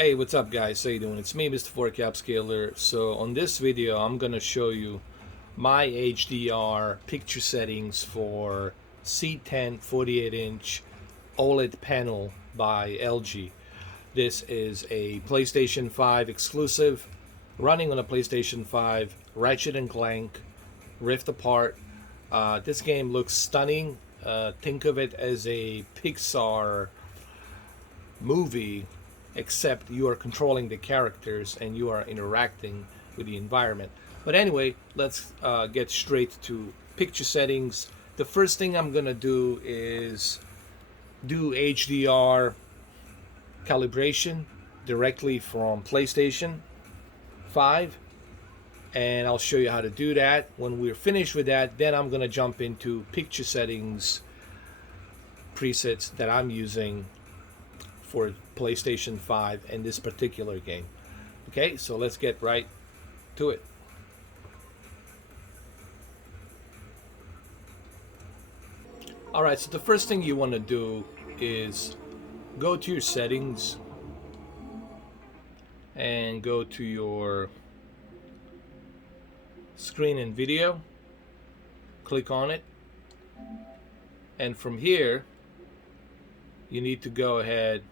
Hey, what's up guys? How you doing? It's me, Mr. 4K Upscaler. So on this video, I'm gonna show you my HDR picture settings for C10 48-inch OLED panel by LG. This is a PlayStation 5 exclusive, running on a PlayStation 5, Ratchet and Clank, Rift Apart. This game looks stunning. Think of it as a Pixar movie, except you are controlling the characters and you are interacting with the environment. But anyway, let's get straight to picture settings. The first thing I'm gonna do is do HDR calibration directly from PlayStation 5, and I'll show you how to do that. When we're finished with that, then I'm gonna jump into picture settings presets that I'm using for PlayStation 5 and this particular game. Okay, so let's get right to it. Alright, so the first thing you want to do is go to your settings and go to your screen and video, click on it, and from here you need to go ahead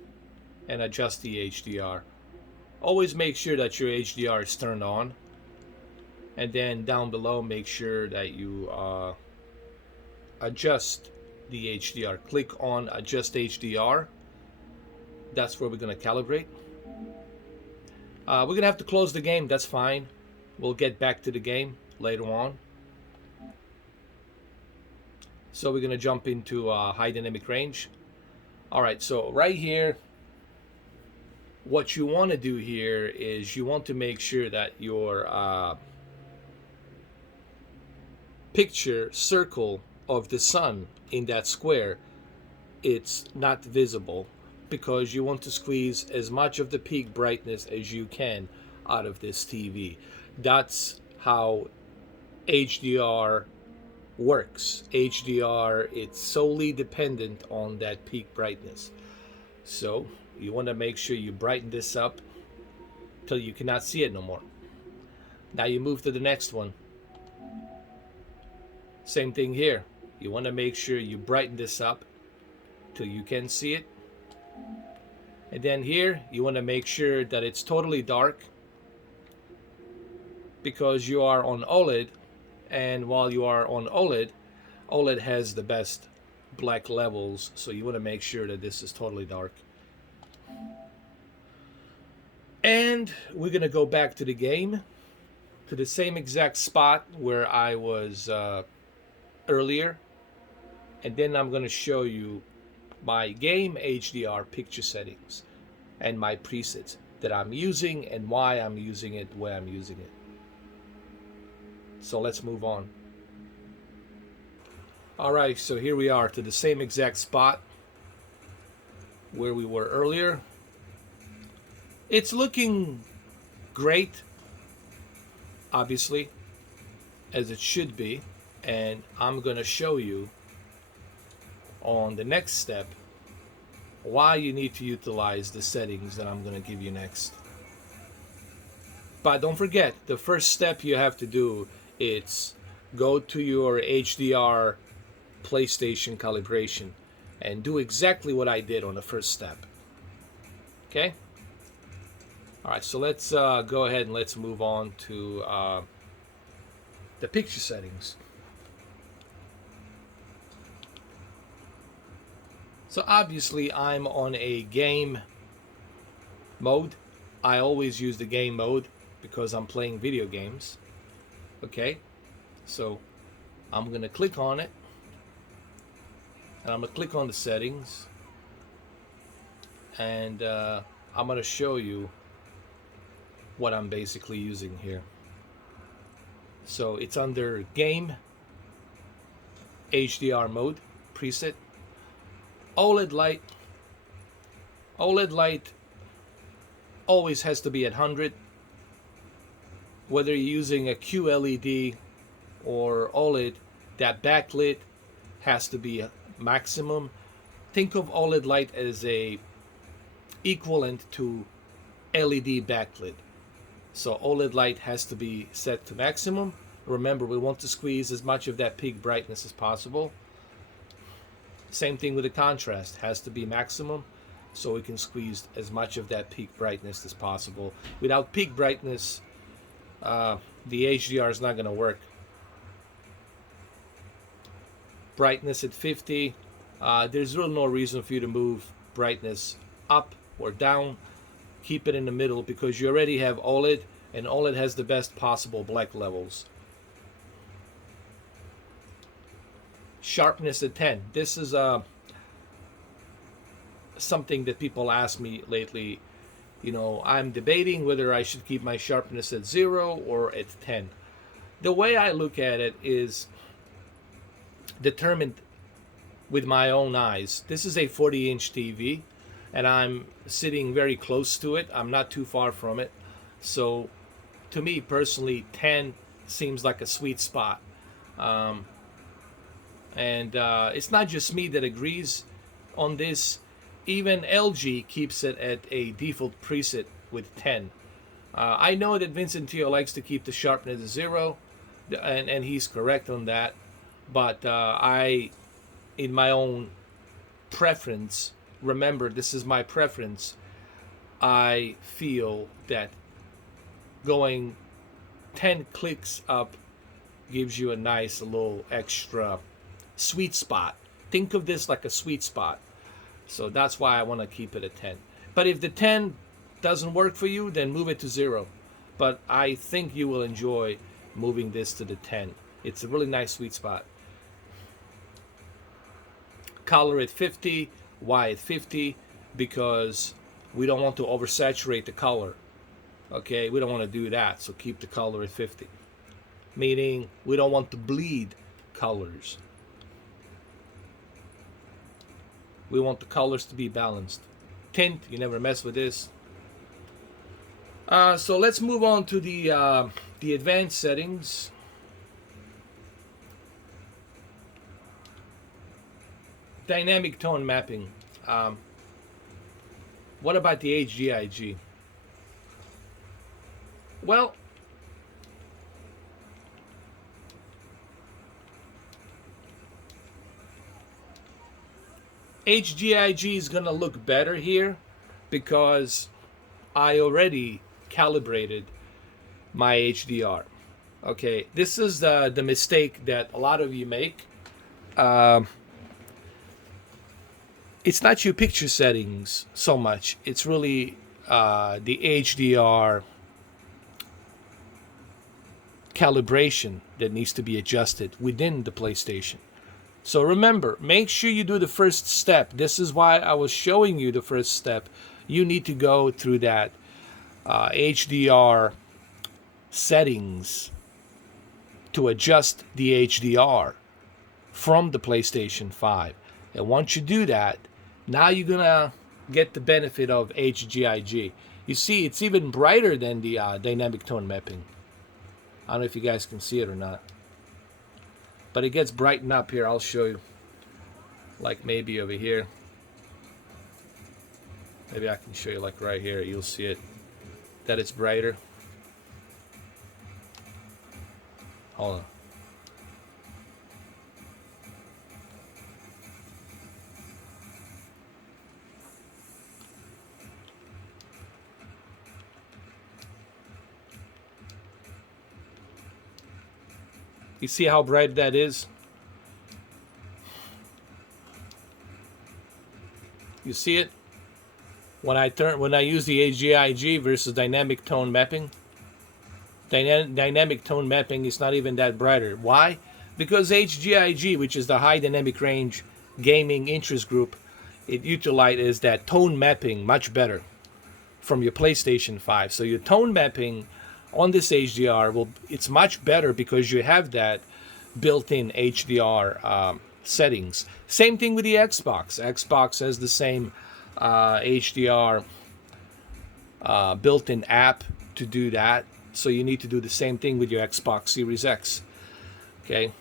and adjust the HDR. Always make sure that your HDR is turned on, and then down below make sure that you adjust the HDR. Click on adjust HDR. That's where we're going to calibrate. We're going to have to close the game. That's fine. We'll get back to the game later on. So we're going to jump into high dynamic range. Alright, so right here, what you want to do here is you want to make sure that your picture circle of the sun in that square, it's not visible, because you want to squeeze as much of the peak brightness as you can out of this TV. That's how HDR works. HDR, it's solely dependent on that peak brightness. So you want to make sure you brighten this up till you cannot see it no more. Now you move to the next one. Same thing here. You want to make sure you brighten this up till you can see it. And then here you want to make sure that it's totally dark, because you are on OLED, and while you are on OLED has the best black levels, so you want to make sure that this is totally dark. And we're gonna go back to the game, to the same exact spot where I was earlier, and then I'm gonna show you my game HDR picture settings and my presets that I'm using and why I'm using it the way I'm using it. So let's move on. Alright, so here we are to the same exact spot where we were earlier. It's looking great, obviously, as it should be, and I'm gonna show you on the next step why you need to utilize the settings that I'm gonna give you next. But don't forget, the first step you have to do is go to your HDR PlayStation calibration and do exactly what I did on the first step. Okay? Alright, so let's go ahead and let's move on to the picture settings. So obviously I'm on a game mode. I always use the game mode because I'm playing video games. Okay, so I'm gonna click on it, and I'm gonna click on the settings, and I'm gonna show you what I'm basically using here. So it's under game HDR mode preset. OLED light always has to be at 100, whether you're using a QLED or OLED. That backlit has to be a maximum. Think of OLED light as a equivalent to LED backlit. So OLED light has to be set to maximum. Remember, we want to squeeze as much of that peak brightness as possible. Same thing with the contrast, has to be maximum, so we can squeeze as much of that peak brightness as possible. Without peak brightness, the HDR is not going to work. Brightness at 50, there's really no reason for you to move brightness up or down. Keep it in the middle because you already have OLED, and OLED has the best possible black levels. Sharpness at 10. This is something that people ask me lately. You know, I'm debating whether I should keep my sharpness at 0 or at 10. The way I look at it is determined with my own eyes. This is a 40-inch TV, and I'm sitting very close to it. I'm not too far from it. So to me personally, 10 seems like a sweet spot. It's not just me that agrees on this. Even LG keeps it at a default preset with 10. I know that Vincent Teo likes to keep the sharpness at 0, and he's correct on that. But I, in my own preference, remember this is my preference, I feel that going 10 clicks up gives you a nice little extra sweet spot. Think of this like a sweet spot. So that's why I want to keep it at 10. But if the 10 doesn't work for you, then move it to 0. But I think you will enjoy moving this to the 10. It's a really nice sweet spot. Color at 50. Why at 50? Because we don't want to oversaturate the color. Okay, we don't want to do that. So keep the color at 50. Meaning we don't want to bleed colors. We want the colors to be balanced. Tint, you never mess with this. So let's move on to the advanced settings. Dynamic tone mapping. What about the HDIG? Well, HDIG is gonna look better here because I already calibrated my HDR. Okay, this is the mistake that a lot of you make. It's not your picture settings so much. It's really the HDR calibration that needs to be adjusted within the PlayStation. So remember, make sure you do the first step. This is why I was showing you the first step. You need to go through that HDR settings to adjust the HDR from the PlayStation 5. And once you do that, now you're gonna get the benefit of HDIG. You see, it's even brighter than the dynamic tone mapping. I don't know if you guys can see it or not. But it gets brightened up here. I'll show you. Like maybe over here. Maybe I can show you like right here. You'll see it. That it's brighter. Hold on. You see how bright that is? You see it? When I use the HDIG versus dynamic tone mapping, dynamic tone mapping is not even that brighter. Why? Because HDIG, which is the high dynamic range gaming interest group, it utilizes that tone mapping much better from your PlayStation 5. So your tone mapping on this HDR it's much better because you have that built-in HDR settings. Same thing with the Xbox. Xbox has the same HDR built-in app to do that. So you need to do the same thing with your Xbox Series X. Okay,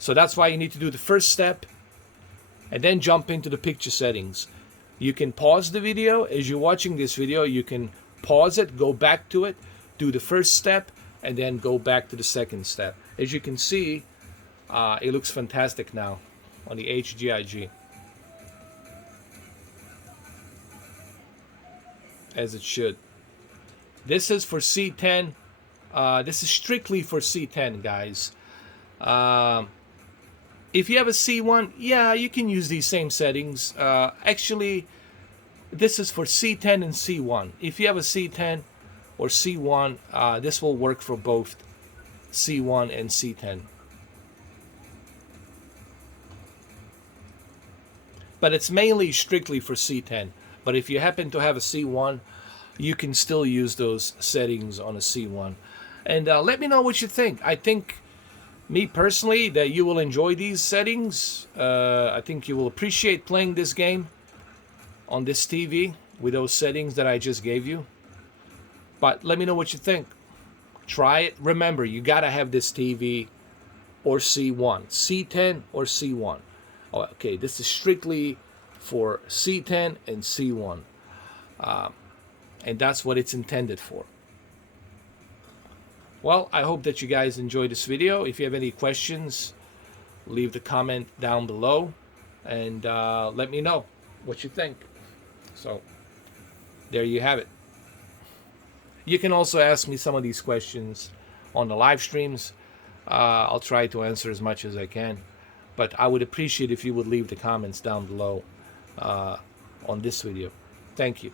so that's why you need to do the first step and then jump into the picture settings. You can pause the video as you're watching this video. You can pause it, go back to it, do the first step, and then go back to the second step. As you can see, it looks fantastic now on the HDR, as it should. This is for C10. This is strictly for C10, guys. If you have a C1, yeah, you can use these same settings. Actually, this is for C10 and C1. If you have a C10 or C1, this will work for both C1 and C10. But it's mainly strictly for C10. But if you happen to have a C1, you can still use those settings on a C1. And let me know what you think. I think, me personally, that you will enjoy these settings. I think you will appreciate playing this game on this TV with those settings that I just gave you. But let me know what you think. Try it. Remember, you gotta have this TV or C1, C10 or C1. Okay, this is strictly for C10 and C1, and that's what it's intended for. Well, I hope that you guys enjoyed this video. If you have any questions, leave the comment down below and let me know what you think. So there you have it. You can also ask me some of these questions on the live streams. I'll try to answer as much as I can, but I would appreciate if you would leave the comments down below on this video. Thank you.